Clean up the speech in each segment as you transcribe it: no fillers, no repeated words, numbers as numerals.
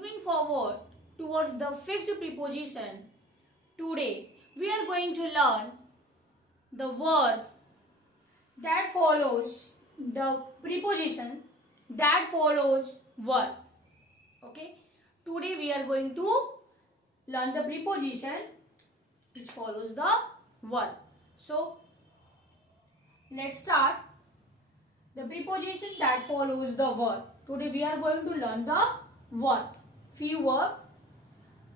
moving forward towards the fifth preposition. Today we are going to learn the verb that follows the preposition that follows verb. Okay, today we are going to learn the preposition which follows the verb. So let's start the preposition that follows the verb. Today we are going to learn the verb, few verb,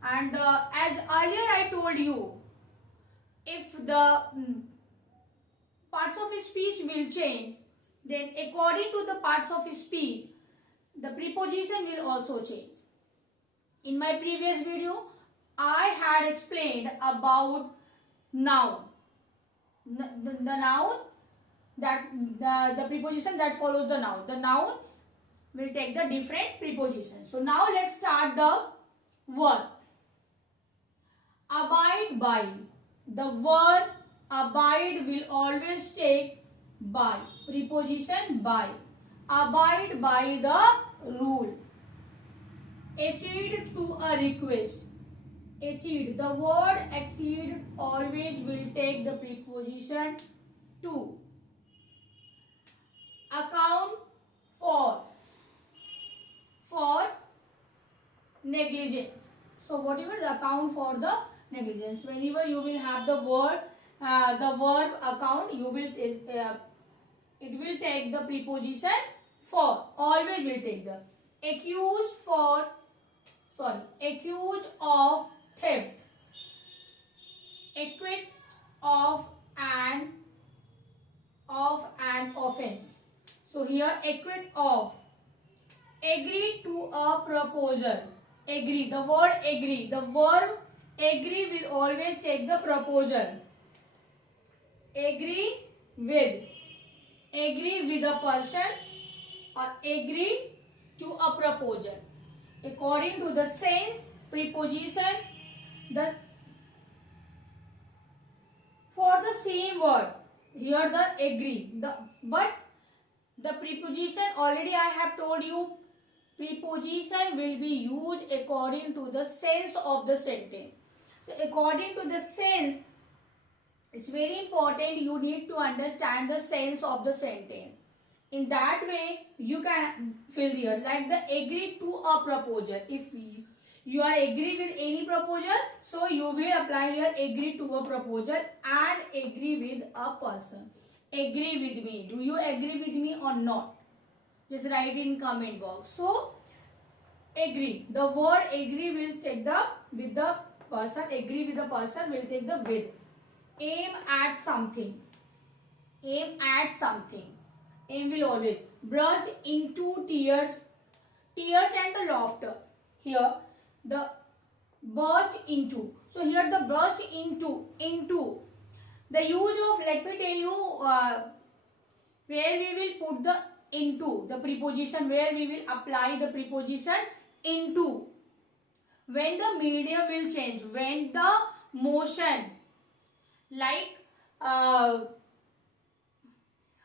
and as earlier I told you, if the parts of speech will change, then according to the parts of speech, the preposition will also change. In my previous video, I had explained about noun. The noun, that the preposition that follows the noun. The noun will take the different prepositions. So now let's start the verb. Abide by. The verb abide will always take by. Preposition by. Abide by the rule. Accede to a request. Accede. The word accede always will take the preposition to. Account for negligence. So whatever the account for the negligence, whenever you will have the word the verb account, you will it will take the preposition for. Always will take the. Accuse of theft. Acquit of an offense. So here acquit of. Agree to a proposal. Agree. The word agree. The verb agree will always take the proposal. Agree with. Agree with a person or agree to a proposal. According to the sense, preposition, for the same word, here the agree. But the preposition, already I have told you, preposition will be used according to the sense of the sentence. So according to the sense, it's very important you need to understand the sense of the sentence. In that way, you can fill here like the agree to a proposal. If you are agree with any proposal, so you will apply here agree to a proposal and agree with a person. Agree with me. Do you agree with me or not? Just write in comment box. So agree. The word agree will take the with the person. Agree with the person will take the with. Aim at something. Aim at something. Aim will always. Burst into tears. Tears and the laughter. Here the burst into. So here the burst into. The use of, let me tell you where we will put the into. The preposition where we will apply the preposition into. When the medium will change. When the motion, like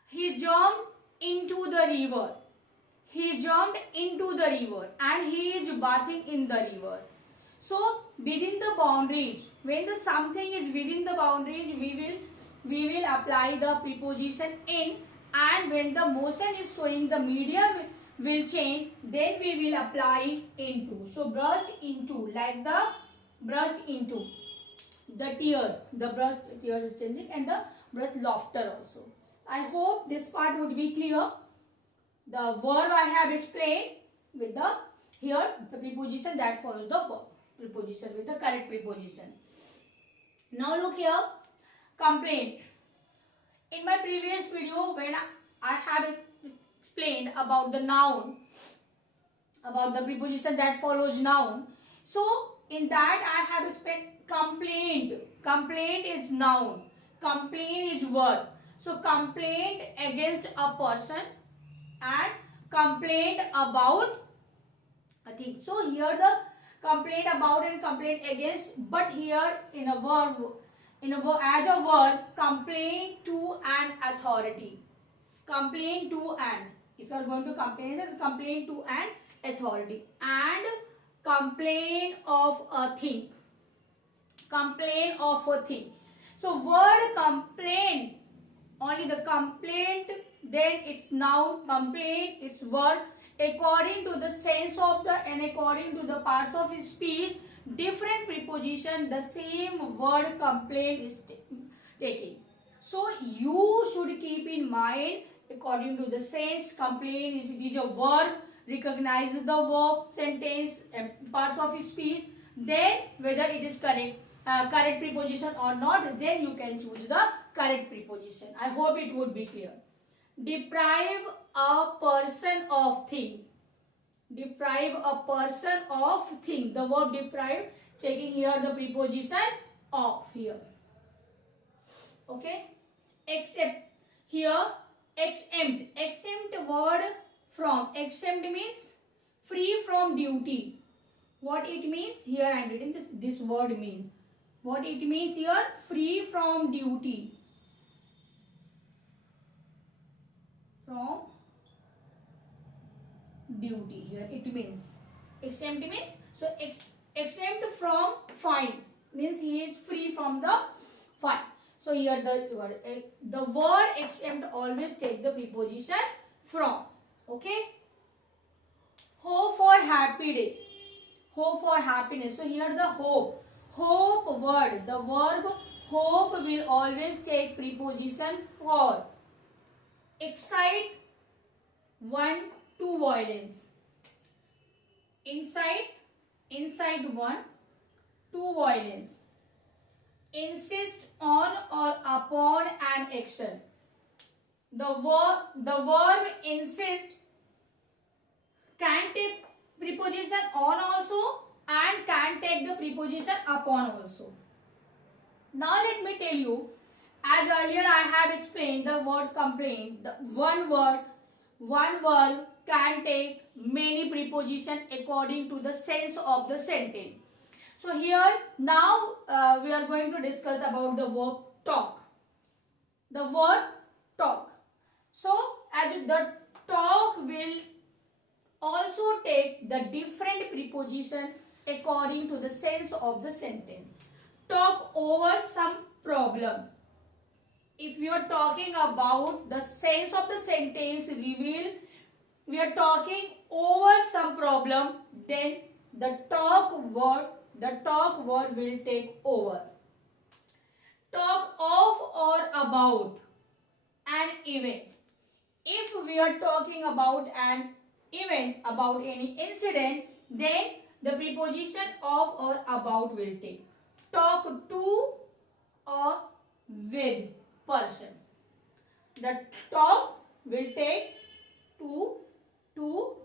he jumped into the river. He jumped into the river and he is bathing in the river. So within the boundaries, when the something is within the boundaries, we will apply the preposition in, and when the motion is showing the medium will change, then we will apply into. So burst into, like the burst into. The tears is changing, and the breath laughter also. I hope this part would be clear. The verb I have explained with the here the preposition that follows the verb. Preposition with the correct preposition. Now look here, complaint. In my previous video, when I have explained about the noun, about the preposition that follows noun, so in that I have explained complaint. Complaint is noun. Complaint is verb. So complaint against a person and complaint about a thing. So here the complaint about and complaint against, but here in a verb, as a verb, complain to an authority. Complain to an. If you are going to complain, complain to an authority. And complain of a thing. Complain of a thing. So word complain, only the complaint, then it's noun, complaint, it's verb. According to the sense of the and according to the parts of speech, different preposition, the same word complaint is taking. So you should keep in mind, according to the sense, complaint is, it is a verb, recognize the verb, sentence, parts of speech, then whether it is correct preposition or not, then you can choose the correct preposition. I hope it would be clear. Deprive a person of thing. Deprive a person of thing. The verb deprive, checking here the preposition of here. Okay. Except here, exempt. Exempt word from. Exempt means free from duty. What it means? Here I am reading this word means. What it means here? Free from duty. From duty here it means. Exempt means, so exempt from fine means he is free from the fine. So here the word exempt always take the preposition from. Okay. Hope for happy day. Hope for happiness. So here the hope. Hope word. The verb hope will always take preposition for. Excite, 1, 2 violence. Incite 1, 2 violence. Insist on or upon an action. The verb insist can take preposition on also and can take the preposition upon also. Now let me tell you, as earlier I have explained the word complaint, the one word can take many prepositions according to the sense of the sentence. So here now we are going to discuss about the verb talk. The verb talk. So as the talk will also take the different preposition according to the sense of the sentence. Talk over some problem. If we are talking about the sense of the sentence reveal, we are talking over some problem, then the talk word will take over. Talk of or about an event. If we are talking about an event, about any incident, then the preposition of or about will take. Talk to or with person. The talk will take to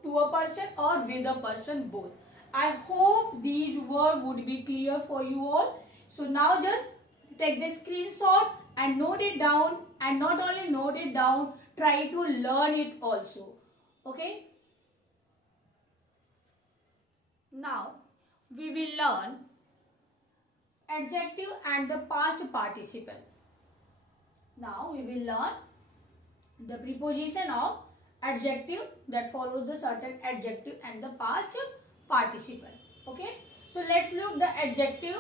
a person or with a person, both. I hope these words would be clear for you all. So now just take the screenshot and note it down, and not only note it down, try to learn it also. Okay. Now we will learn adjective and the past participle. Now we will learn the preposition of adjective that follows the certain adjective and the past participle. Okay. So let's look the adjective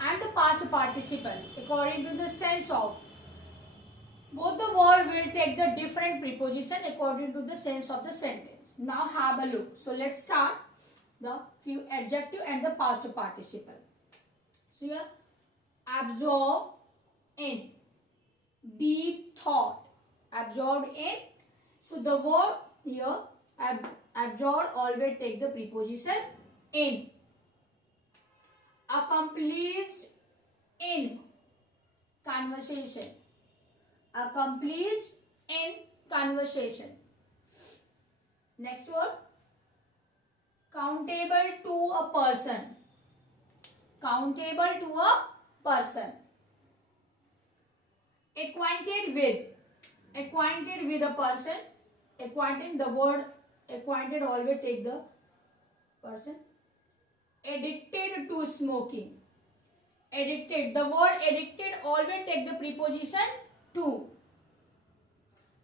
and the past participle according to the sense of. Both the word will take the different preposition according to the sense of the sentence. Now have a look. So let's start the few adjective and the past participle. So here, absorb in, deep thought, absorbed in. So the word here, absorb, always take the preposition in. Accomplished in conversation. Accomplished in conversation. Next word, countable to a person. Countable to a person. Acquainted with. Acquainted with a person. Acquainted, the word acquainted always take the person. Addicted to smoking. Addicted, the word addicted always take the preposition to.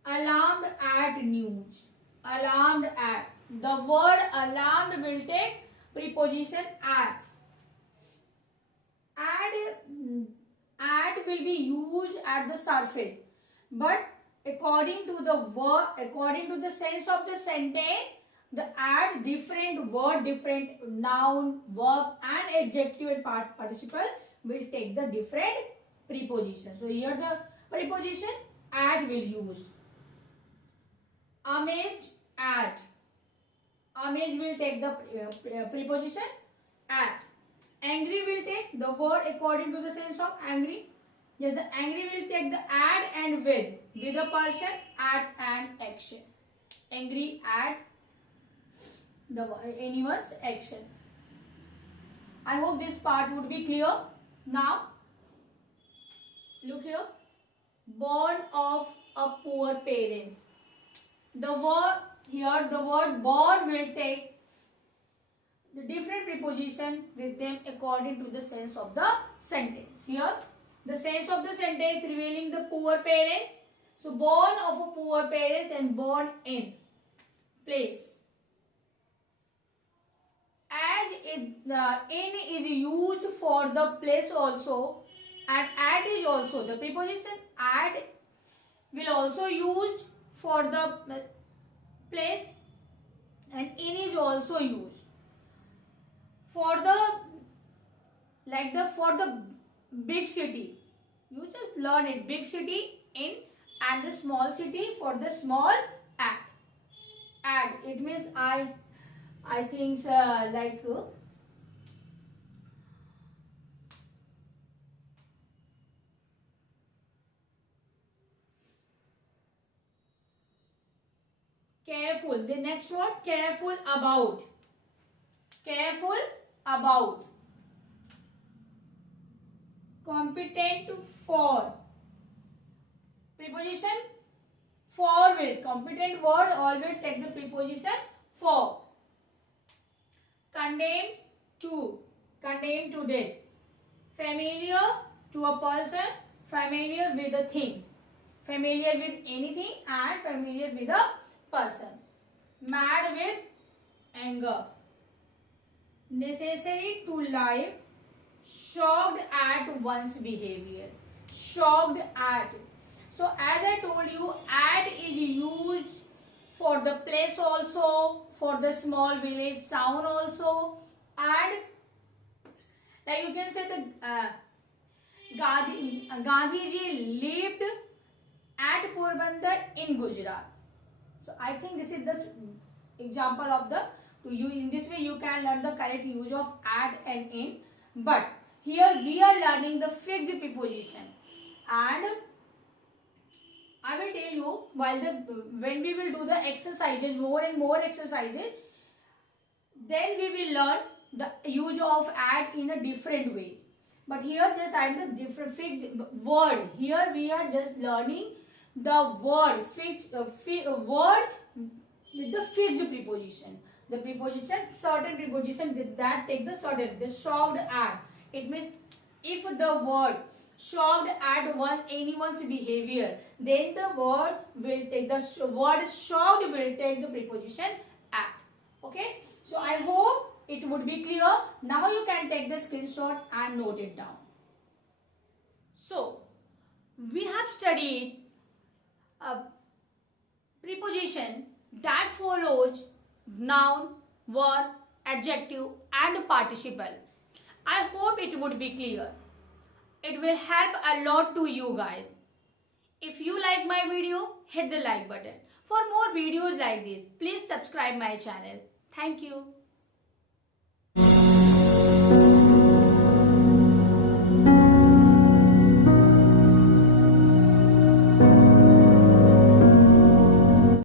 Alarmed at news. Alarmed at, the word alarmed will take preposition at. At will be used at the surface, but according to the sense of the sentence, the at different word, different noun, verb and adjective and participle will take the different preposition. So here the preposition at will use. Amazed at. Amazed will take the preposition at. Angry will take the word according to the sense of angry. Yes, the angry will take the at and with a person, at and action. Angry at anyone's action. I hope this part would be clear. Now, look here. Born of a poor parents. The word born will take the different preposition with them according to the sense of the sentence. Here, the sense of the sentence revealing the poor parents. So, born of a poor parents and born in place. As in is used for the place also, and at is also, the preposition at will also used for the place, and in is also used for the for the big city. You just learn it. Big city in, and the small city for the small at. At, it means I think careful. The next word, careful about. Careful about. Competent for. Preposition for will. Competent word always take the preposition for. Condemn to. Condemn to death. Familiar to a person. Familiar with a thing. Familiar with anything and familiar with a person. Mad with anger. Necessary to life. Shocked at one's behavior. Shocked at. So as I told you, at is used for the place also, for the small village town also, and like you can say the Gandhiji lived at Porbandar in Gujarat. So I think this is the example of the, to you in this way you can learn the correct use of at and in. But here we are learning the fixed preposition, and I will tell you when we will do the exercises, more and more exercises, then we will learn the use of at in a different way. But here just I am the different fixed word. Here we are just learning the word fixed word with the fixed preposition. The preposition, certain preposition that take the certain, the shocked at. It means if the word shocked at anyone's behavior, then the word will take the word shocked will take the preposition at. Okay. So I hope it would be clear. Now you can take the screenshot and note it down. So we have studied a preposition that follows noun, verb, adjective and participle. I hope it would be clear. It will help a lot to you guys. If you like my video, hit the like button. For more videos like this, please subscribe my channel. Thank you.